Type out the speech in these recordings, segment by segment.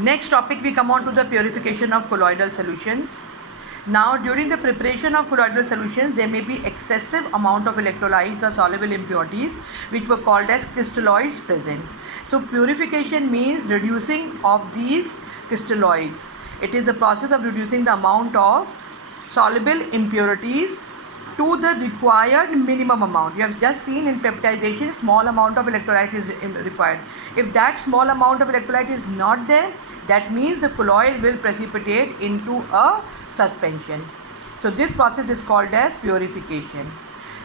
Next topic, we come on to the purification of colloidal solutions. Now, during the preparation of colloidal solutions, there may be excessive amount of electrolytes or soluble impurities which were called as crystalloids present. So, purification means reducing of these crystalloids. It is a process of reducing the amount of soluble impurities to the required minimum amount. You have just seen in peptidization, small amount of electrolyte is required. If that small amount of electrolyte is not there, that means the colloid will precipitate into a suspension. So this process is called as purification.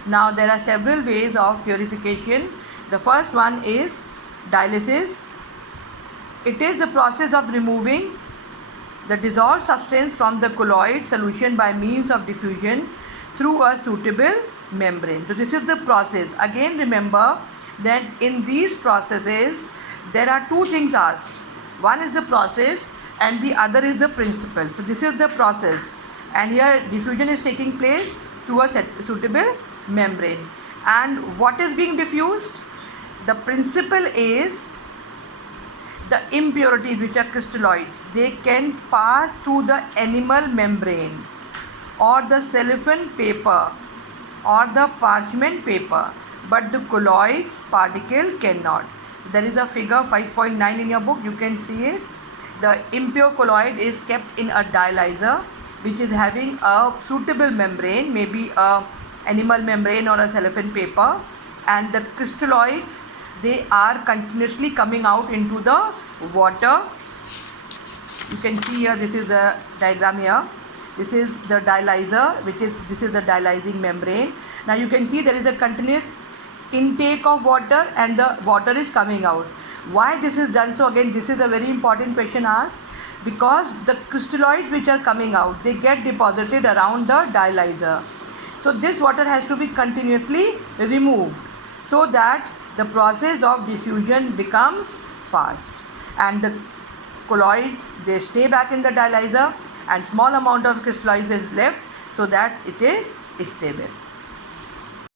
Now there are several ways of purification. The first one is dialysis. It is the process of removing the dissolved substance from the colloid solution by means of diffusion through a suitable membrane. So this is the process. Again, remember that in these processes there are two things asked. One is the process and the other is the principle. So this is the process, and here diffusion is taking place through a suitable membrane. And what is being diffused? The principle is the impurities, which are crystalloids. They can pass through the animal membrane or the cellophane paper or the parchment paper, but the colloids particle cannot. There is a figure 5.9 in your book, you can see it. The impure colloid is kept in a dialyzer which is having a suitable membrane, maybe a animal membrane or a cellophane paper, and the crystalloids, they are continuously coming out into the water. You can see here, this is the diagram here. This is the dialyzer, this is the dialyzing membrane. Now you can see there is a continuous intake of water and the water is coming out. Why this is done? So again, this is a very important question asked, because the crystalloids which are coming out, they get deposited around the dialyzer. So this water has to be continuously removed so that the process of diffusion becomes fast, and the colloids, they stay back in the dialyzer and small amount of crystalloids is left so that it is stable.